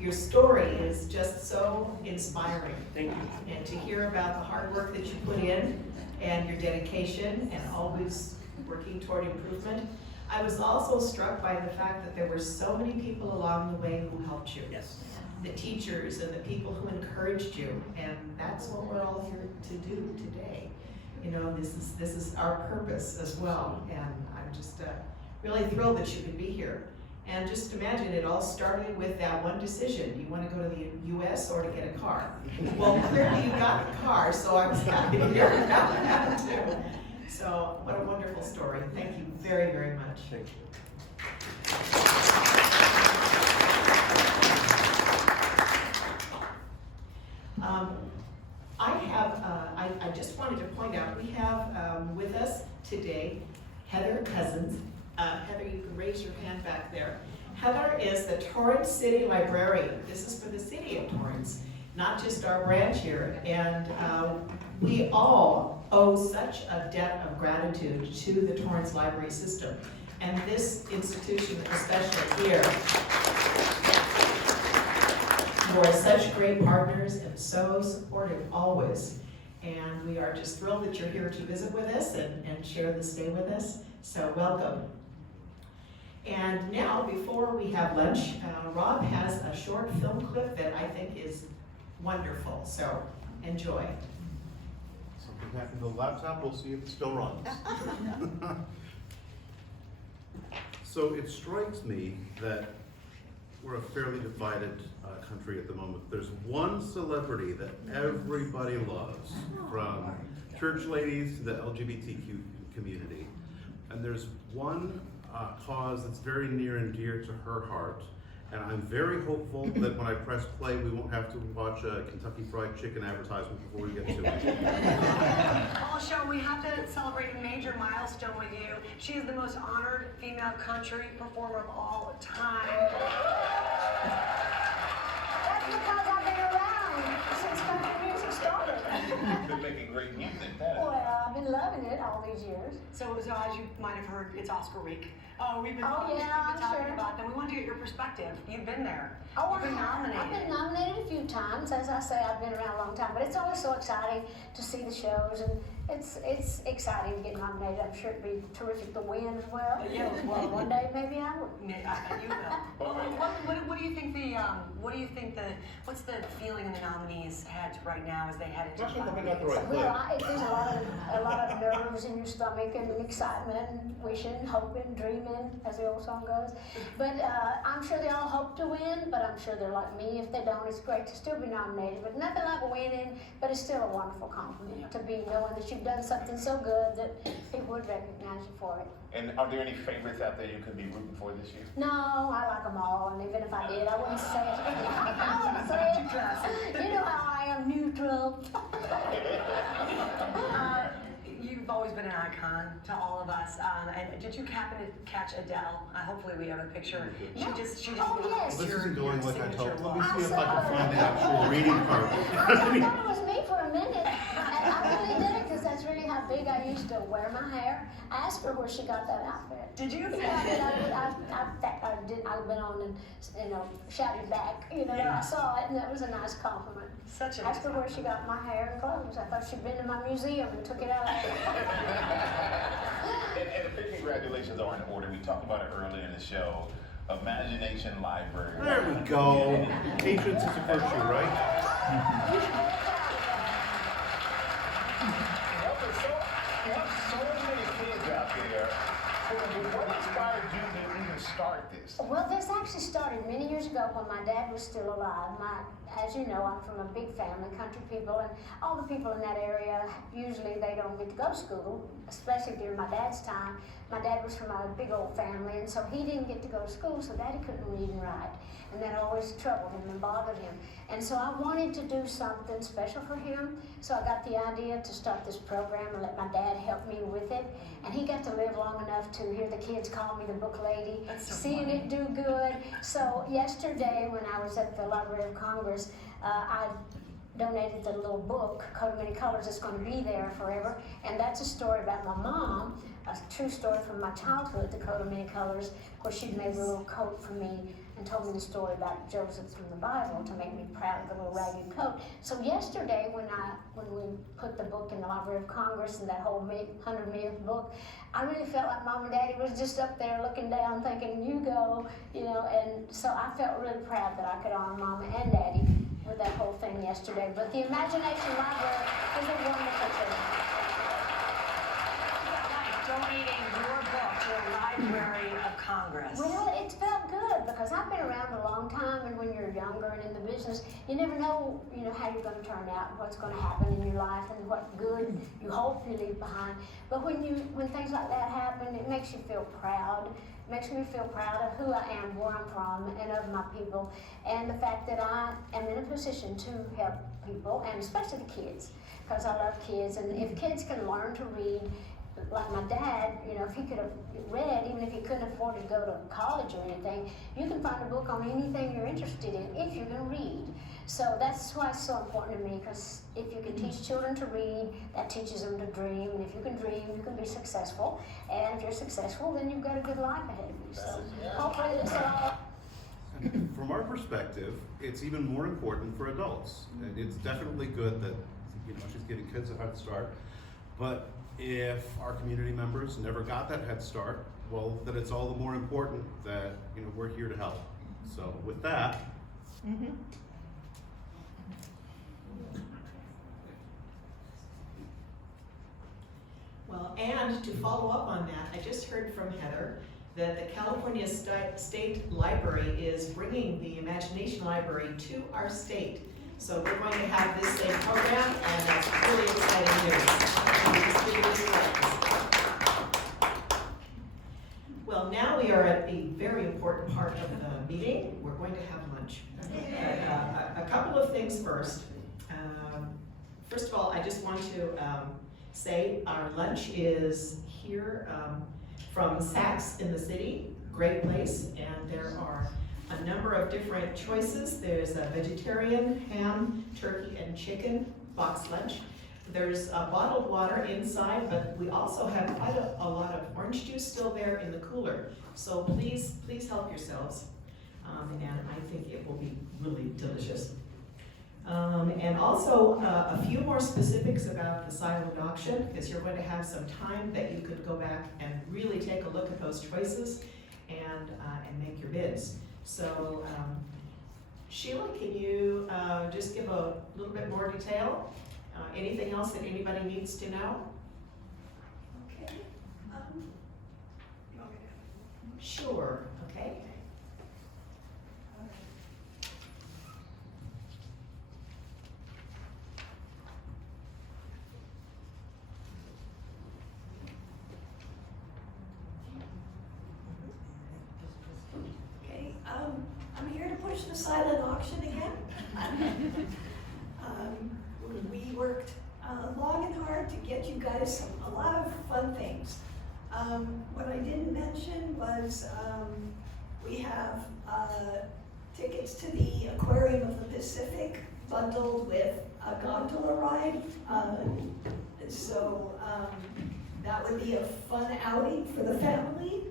your story is just so inspiring. Thank you. And to hear about the hard work that you put in and your dedication and always working toward improvement. I was also struck by the fact that there were so many people along the way who helped you. Yes. The teachers and the people who encouraged you, and that's what we're all here to do today. You know, this is our purpose as well, and I'm just really thrilled that you could be here. And just imagine it all started with that one decision. You want to go to the U.S. or to get a car? Well, clearly you got the car, so I was happy to hear about that too. So what a wonderful story. Thank you very, very much. Thank you. I just wanted to point out, we have with us today Heather Cousins. Heather, you can raise your hand back there. Heather is the Torrance City Librarian. This is for the city of Torrance, not just our branch here. And we all owe such a debt of gratitude to the Torrance Library System. And this institution, especially here, who are such great partners and so supportive always. And we are just thrilled that you're here to visit with us and share this day with us. So welcome. And now, before we have lunch, Rob has a short film clip that I think is wonderful. So enjoy. Something happened to the laptop, we'll see if it still runs. So it strikes me that we're a fairly divided country at the moment. There's one celebrity that everybody loves, from church ladies to the LGBTQ community. And there's one cause that's very near and dear to her heart. And I'm very hopeful that when I press play, we won't have to watch a Kentucky Fried Chicken advertisement before we get to it. Well, Sean, we have to celebrate a major milestone with you. She is the most honored female country performer of all time. That's because I've been around since country music started. You've been making great music, haven't you? Well, I've been loving it all these years. So as you might have heard, it's Oscar week. We've been Oh, talking, yeah, talking sure. about them. We want to get your perspective. You've been there. Oh, You've been nominated. I've been nominated a few times. As I say, I've been around a long time, but it's always so exciting to see the shows, and it's exciting to get nominated. I'm sure it'd be terrific to win as well. Yeah, well, One day maybe I will. I bet you will. What do you think what's the feeling in the nominees' heads right now as they head into Not sure the if I got the right Well, there's a lot of nerves in your stomach and excitement and wishing, hoping, dreaming, as the old song goes. But I'm sure they all hope to win, but I'm sure they're like me. If they don't, it's great to still be nominated. But nothing like winning, but it's still a wonderful compliment to be knowing that you've done something so good that people would recognize you for it. And are there any favorites out there you could be rooting for this year? No, I like them all, and even if I did, I wouldn't say it. I wouldn't say it. You know how I am, neutral. You've always been an icon to all of us. And did you happen to catch Adele? Hopefully we have a picture. She just Oh, yes. This isn't going like I told. Let me I see if I saw can find the her. actual reading part. I thought it was me for a minute, and I really did it because that's really how big I used to wear my hair. I asked her where she got that outfit. Did you? Yeah, I've been on and shouted back. I saw it, and that was a nice compliment. Such a Asked her where she got my hair and clothes. I thought she'd been to my museum and took it out. And the big congratulations are in order. We talked about it earlier in the show. Imagination Library. There we go. Patience is a virtue, right? You have so many kids out there. What inspired you to even start this? Well, this actually started many years ago when my dad was still alive. As you know, I'm from a big family, country people, and all the people in that area, usually they don't get to go to school, especially during my dad's time. My dad was from a big old family, and so he didn't get to go to school, so Daddy couldn't read and write. And that always troubled him and bothered him. And so I wanted to do something special for him, so I got the idea to start this program and let my dad help me with it. And he got to live long enough to hear the kids call me the book lady, seeing it do good. So yesterday when I was at the Library of Congress, I donated the little book, Coat of Many Colors. It's going to be there forever. And that's a story about my mom, a true story from my childhood, the Coat of Many Colors, where she'd made a little coat for me and told me the story about Joseph from the Bible to make me proud of the little ragged coat. So yesterday when we put the book in the Library of Congress and that whole 100 millionth book, I really felt like Mom and Daddy was just up there looking down thinking, you go, you know, and so I felt really proud that I could honor Mama and Daddy with that whole thing yesterday. But the Imagination Library is a wonderful thing. Donating your book to the Library of Congress. Well, it felt good because I've been around a long time, and when you're younger and in the business, you never know, you know, how you're going to turn out, what's going to happen in your life, and what good you hope you leave behind. But when things like that happen, it makes you feel proud. It makes me feel proud of who I am, where I'm from, and of my people, and the fact that I am in a position to help people, and especially the kids, because I love kids, and if kids can learn to read, like my dad, you know, if he could have read, even if he couldn't afford to go to college or anything, you can find a book on anything you're interested in if you can read. So that's why it's so important to me, because if you can teach children to read, that teaches them to dream, and if you can dream, you can be successful, and if you're successful, then you've got a good life ahead of you. So hopefully this will all... From our perspective, it's even more important for adults. And it's definitely good that, you know, she's giving kids a head start, but if our community members never got that head start, well, then it's all the more important that, you know, we're here to help. So with that. Well, and to follow up on that, I just heard from Heather that the California State Library is bringing the Imagination Library to our state. So we're going to have this same program, and that's really exciting news. Well, now we are at the very important part of the meeting. We're going to have lunch. A couple of things first. First of all, I just want to say our lunch is here from Saks in the city, great place, and there are a number of different choices. There's a vegetarian, ham, turkey, and chicken box lunch. There's bottled water inside, but we also have quite a lot of orange juice still there in the cooler. So please help yourselves, and I think it will be really delicious. And also a few more specifics about the silent auction, because you're going to have some time that you could go back and really take a look at those choices and make your bids. So Sheila, can you just give a little bit more detail? Anything else that anybody needs to know? Okay. Sure, okay. Okay, I'm here to push the silent auction again. We worked long and hard to get you guys a lot of fun things. What I didn't mention was we have tickets to the Aquarium of the Pacific bundled with a gondola ride. So that would be a fun outing for the family.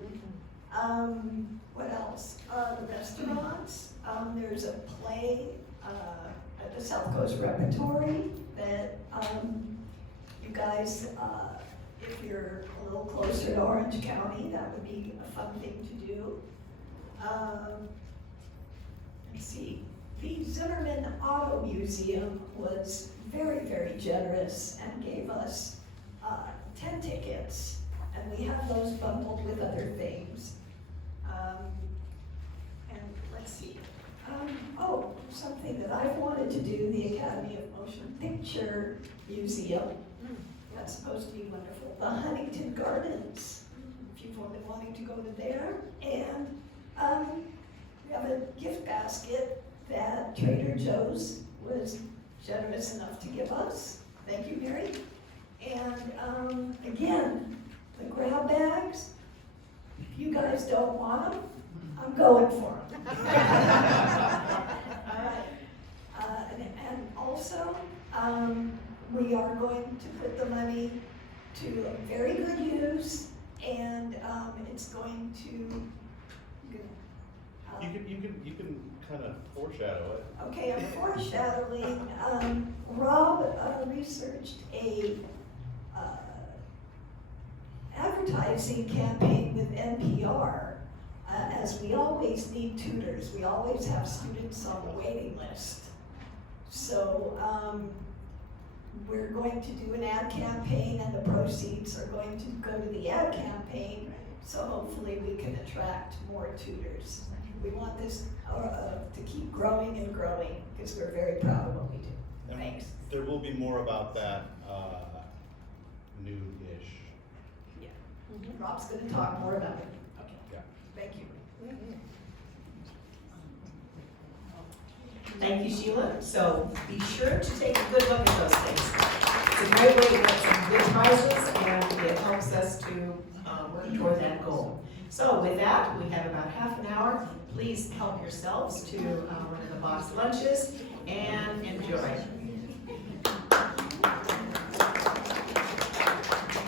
What else? The restaurants. There's a play at the South Coast Repertory that you guys, if you're a little closer to Orange County, that would be a fun thing to do. Let's see. The Zimmerman Auto Museum was very, very generous and gave us 10 tickets, and we have those bundled with other things. And let's see. Oh, something that I've wanted to do, the Academy of Motion Picture Museum. That's supposed to be wonderful. The Huntington Gardens, if you've been wanting to go to there. And we have a gift basket that Trader Joe's was generous enough to give us. Thank you, Mary. And again, the grab bags, if you guys don't want them, I'm going for them. All right. And also, we are going to put the money to very good use, and it's going to You can kind of foreshadow it. Okay, I'm foreshadowing, Rob researched a advertising campaign with NPR, as we always need tutors. We always have students on the waiting list. So we're going to do an ad campaign, and the proceeds are going to go to the ad campaign, so hopefully we can attract more tutors. We want this to keep growing and growing, because we're very proud of what we do. And Thanks. there will be more about that new-ish. Yeah. Rob's going to talk more about it. Okay. Yeah. Thank you. Thank you, Sheila. So be sure to take a good look at those things. It's a great way to get some good prizes, and it helps us to work toward that goal. So with that, we have about half an hour. Please help yourselves to one of the box lunches and enjoy.